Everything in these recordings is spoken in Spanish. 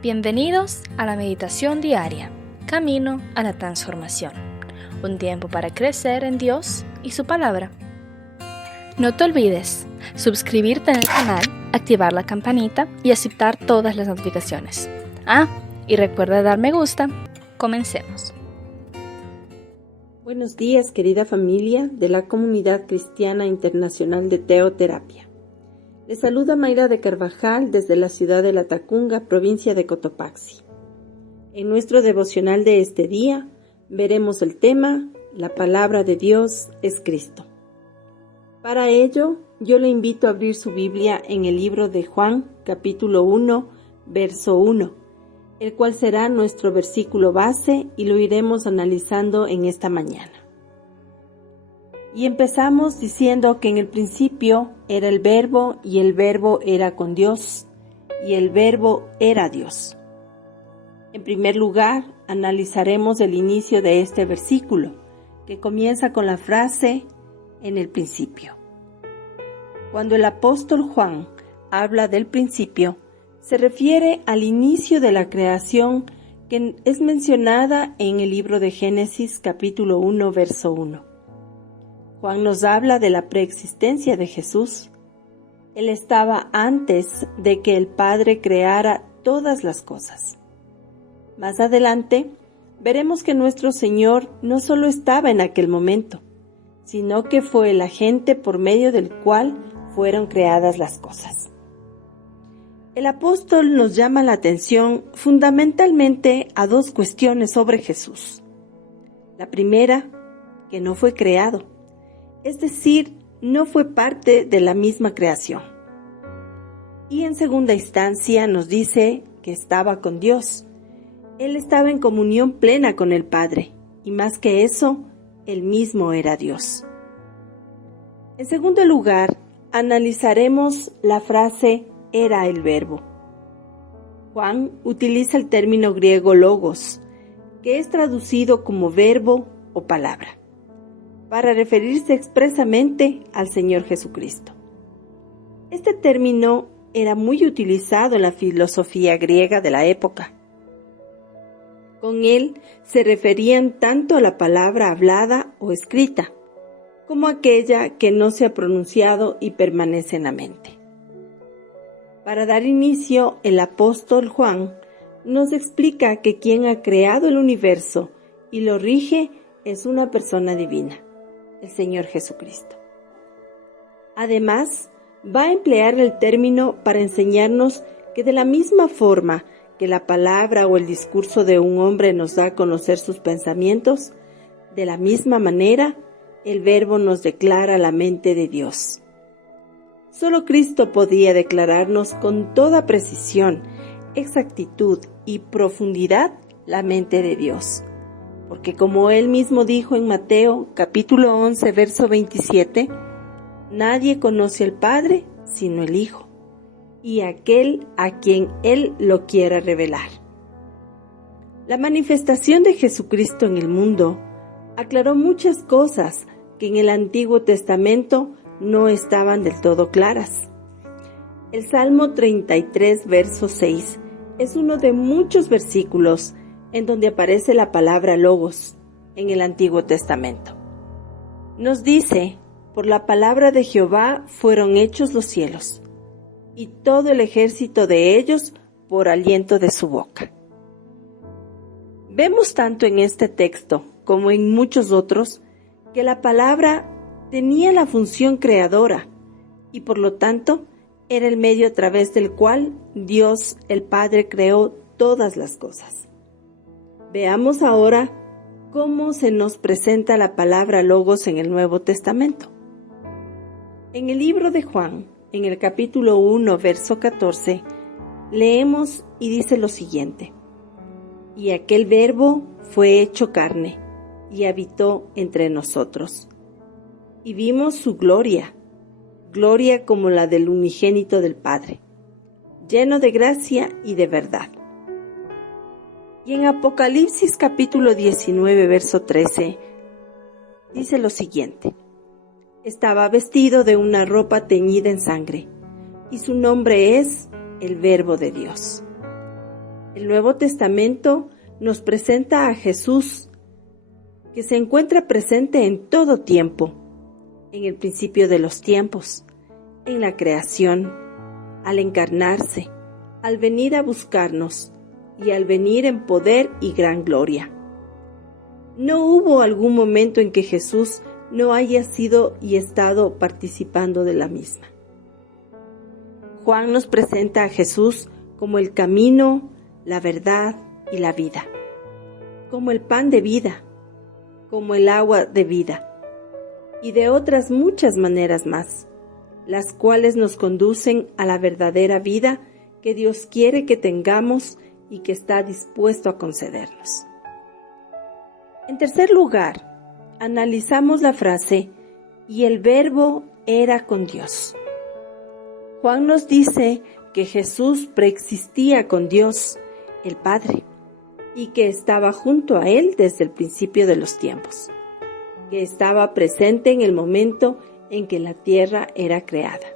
Bienvenidos a la meditación diaria, Camino a la Transformación, un tiempo para crecer en Dios y su palabra. No te olvides suscribirte en el canal, activar la campanita y aceptar todas las notificaciones. Y recuerda dar me gusta. Comencemos. Buenos días, querida familia de la Comunidad Cristiana Internacional de Teoterapia. Les saluda Mayra de Carvajal desde la ciudad de La Tacunga, provincia de Cotopaxi. En nuestro devocional de este día veremos el tema La palabra de Dios es Cristo. Para ello, yo le invito a abrir su Biblia en el libro de Juan, capítulo 1, verso 1, el cual será nuestro versículo base y lo iremos analizando en esta mañana. Y empezamos diciendo que en el principio era el Verbo y el Verbo era con Dios y el Verbo era Dios. En primer lugar, analizaremos el inicio de este versículo, que comienza con la frase en el principio. Cuando el apóstol Juan habla del principio, se refiere al inicio de la creación que es mencionada en el libro de Génesis capítulo 1, verso 1. Juan nos habla de la preexistencia de Jesús. Él estaba antes de que el Padre creara todas las cosas. Más adelante, veremos que nuestro Señor no solo estaba en aquel momento, sino que fue el agente por medio del cual fueron creadas las cosas. El apóstol nos llama la atención fundamentalmente a dos cuestiones sobre Jesús. La primera, que no fue creado. Es decir, no fue parte de la misma creación. Y en segunda instancia nos dice que estaba con Dios. Él estaba en comunión plena con el Padre, y más que eso, él mismo era Dios. En segundo lugar, analizaremos la frase era el Verbo. Juan utiliza el término griego logos, que es traducido como verbo o palabra, para referirse expresamente al Señor Jesucristo. Este término era muy utilizado en la filosofía griega de la época. Con él se referían tanto a la palabra hablada o escrita, como aquella que no se ha pronunciado y permanece en la mente. Para dar inicio, el apóstol Juan nos explica que quien ha creado el universo y lo rige es una persona divina, el Señor Jesucristo. Además, va a emplear el término para enseñarnos que de la misma forma que la palabra o el discurso de un hombre nos da a conocer sus pensamientos, de la misma manera, el Verbo nos declara la mente de Dios. Solo Cristo podía declararnos con toda precisión, exactitud y profundidad la mente de Dios. Porque como él mismo dijo en Mateo capítulo 11, verso 27, nadie conoce al Padre sino el Hijo, y aquel a quien él lo quiera revelar. La manifestación de Jesucristo en el mundo aclaró muchas cosas que en el Antiguo Testamento no estaban del todo claras. El Salmo 33, verso 6, es uno de muchos versículos en donde aparece la palabra logos en el Antiguo Testamento. Nos dice, por la palabra de Jehová fueron hechos los cielos, y todo el ejército de ellos por aliento de su boca. Vemos tanto en este texto como en muchos otros que la palabra tenía la función creadora y por lo tanto era el medio a través del cual Dios el Padre creó todas las cosas. Veamos ahora cómo se nos presenta la palabra logos en el Nuevo Testamento. En el libro de Juan, en el capítulo 1, verso 14, leemos y dice lo siguiente: Y aquel Verbo fue hecho carne y habitó entre nosotros. Y vimos su gloria, gloria como la del unigénito del Padre, lleno de gracia y de verdad. Y en Apocalipsis capítulo 19, verso 13, dice lo siguiente: Estaba vestido de una ropa teñida en sangre, y su nombre es el Verbo de Dios. El Nuevo Testamento nos presenta a Jesús, que se encuentra presente en todo tiempo, en el principio de los tiempos, en la creación, al encarnarse, al venir a buscarnos y al venir en poder y gran gloria. No hubo algún momento en que Jesús no haya sido y estado participando de la misma. Juan nos presenta a Jesús como el camino, la verdad y la vida, como el pan de vida, como el agua de vida, y de otras muchas maneras más, las cuales nos conducen a la verdadera vida que Dios quiere que tengamos y que está dispuesto a concedernos. En tercer lugar, analizamos la frase, y el Verbo era con Dios. Juan nos dice que Jesús preexistía con Dios, el Padre, y que estaba junto a Él desde el principio de los tiempos, que estaba presente en el momento en que la tierra era creada.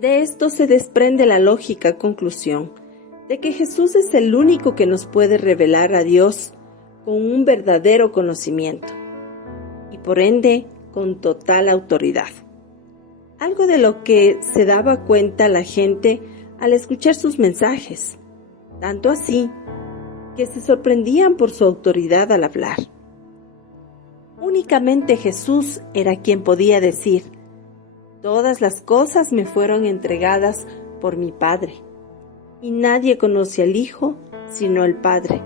De esto se desprende la lógica conclusión de que Jesús es el único que nos puede revelar a Dios con un verdadero conocimiento y por ende con total autoridad. Algo de lo que se daba cuenta la gente al escuchar sus mensajes, tanto así que se sorprendían por su autoridad al hablar. Únicamente Jesús era quien podía decir: todas las cosas me fueron entregadas por mi Padre, y nadie conoce al Hijo sino el Padre,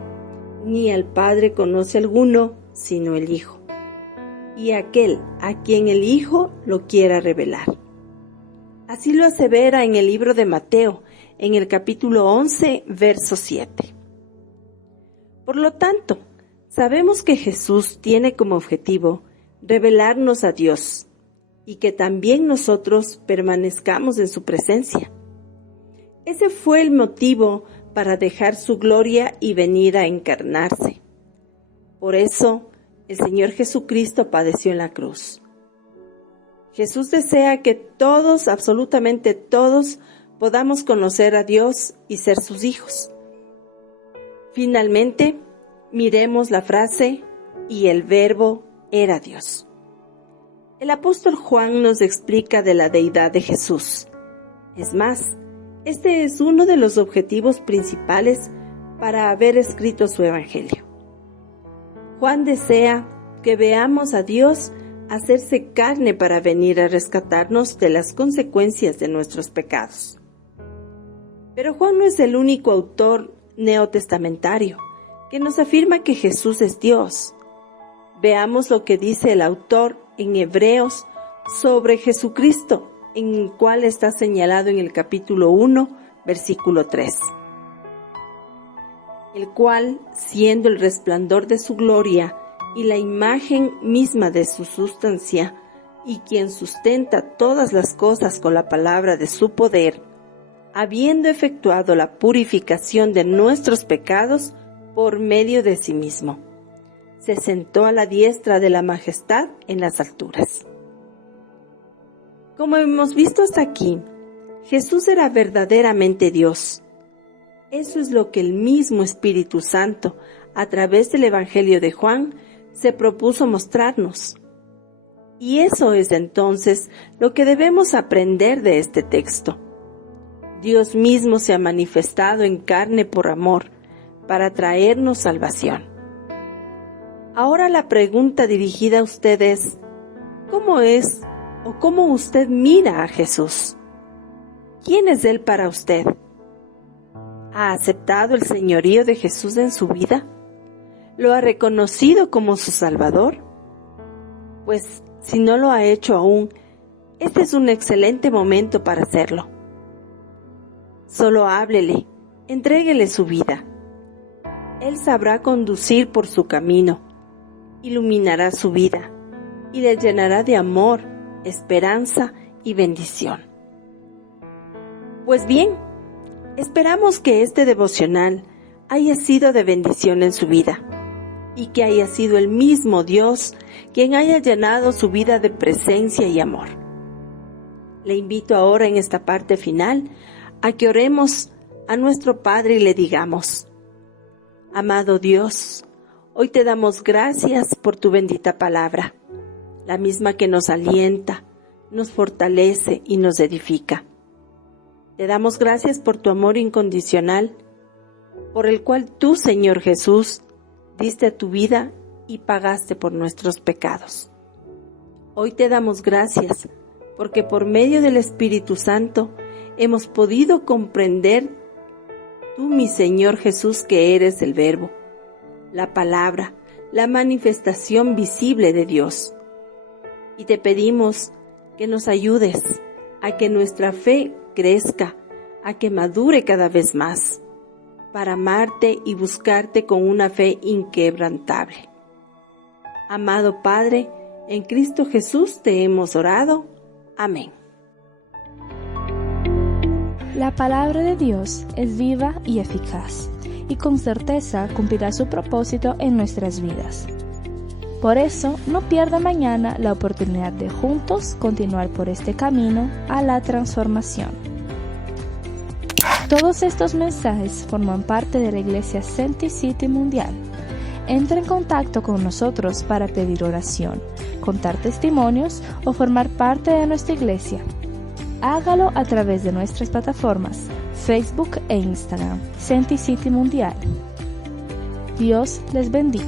ni al Padre conoce alguno sino el Hijo, y aquel a quien el Hijo lo quiera revelar. Así lo asevera en el libro de Mateo, en el capítulo 11, verso 7. Por lo tanto, sabemos que Jesús tiene como objetivo revelarnos a Dios y que también nosotros permanezcamos en su presencia. Ese fue el motivo para dejar su gloria y venir a encarnarse. Por eso, el Señor Jesucristo padeció en la cruz. Jesús desea que todos, absolutamente todos, podamos conocer a Dios y ser sus hijos. Finalmente, miremos la frase, y el Verbo era Dios. El apóstol Juan nos explica de la deidad de Jesús. Es más, este es uno de los objetivos principales para haber escrito su evangelio. Juan desea que veamos a Dios hacerse carne para venir a rescatarnos de las consecuencias de nuestros pecados. Pero Juan no es el único autor neotestamentario que nos afirma que Jesús es Dios. Veamos lo que dice el autor en Hebreos sobre Jesucristo, en el cual está señalado en el capítulo 1, versículo 3. El cual, siendo el resplandor de su gloria y la imagen misma de su sustancia, y quien sustenta todas las cosas con la palabra de su poder, habiendo efectuado la purificación de nuestros pecados por medio de sí mismo, se sentó a la diestra de la majestad en las alturas. Como hemos visto hasta aquí, Jesús era verdaderamente Dios. Eso es lo que el mismo Espíritu Santo, a través del Evangelio de Juan, se propuso mostrarnos. Y eso es entonces lo que debemos aprender de este texto. Dios mismo se ha manifestado en carne por amor, para traernos salvación. Ahora la pregunta dirigida a usted es: ¿cómo es o cómo usted mira a Jesús? ¿Quién es Él para usted? ¿Ha aceptado el señorío de Jesús en su vida? ¿Lo ha reconocido como su Salvador? Pues si no lo ha hecho aún, este es un excelente momento para hacerlo. Solo háblele, entréguele su vida. Él sabrá conducir por su camino, iluminará su vida y le llenará de amor, esperanza y bendición. Pues bien, esperamos que este devocional haya sido de bendición en su vida y que haya sido el mismo Dios quien haya llenado su vida de presencia y amor. Le invito ahora en esta parte final a que oremos a nuestro Padre y le digamos: amado Dios, hoy te damos gracias por tu bendita palabra, la misma que nos alienta, nos fortalece y nos edifica. Te damos gracias por tu amor incondicional, por el cual tú, Señor Jesús, diste tu vida y pagaste por nuestros pecados. Hoy te damos gracias porque por medio del Espíritu Santo hemos podido comprender tú, mi Señor Jesús, que eres el Verbo, la palabra, la manifestación visible de Dios. Y te pedimos que nos ayudes a que nuestra fe crezca, a que madure cada vez más, para amarte y buscarte con una fe inquebrantable. Amado Padre, en Cristo Jesús te hemos orado. Amén. La palabra de Dios es viva y eficaz, y con certeza cumplirá su propósito en nuestras vidas. Por eso, no pierda mañana la oportunidad de juntos continuar por este camino a la transformación. Todos estos mensajes forman parte de la Iglesia Senti City Mundial. Entra en contacto con nosotros para pedir oración, contar testimonios o formar parte de nuestra iglesia. Hágalo a través de nuestras plataformas Facebook e Instagram, Senti City Mundial. Dios les bendiga.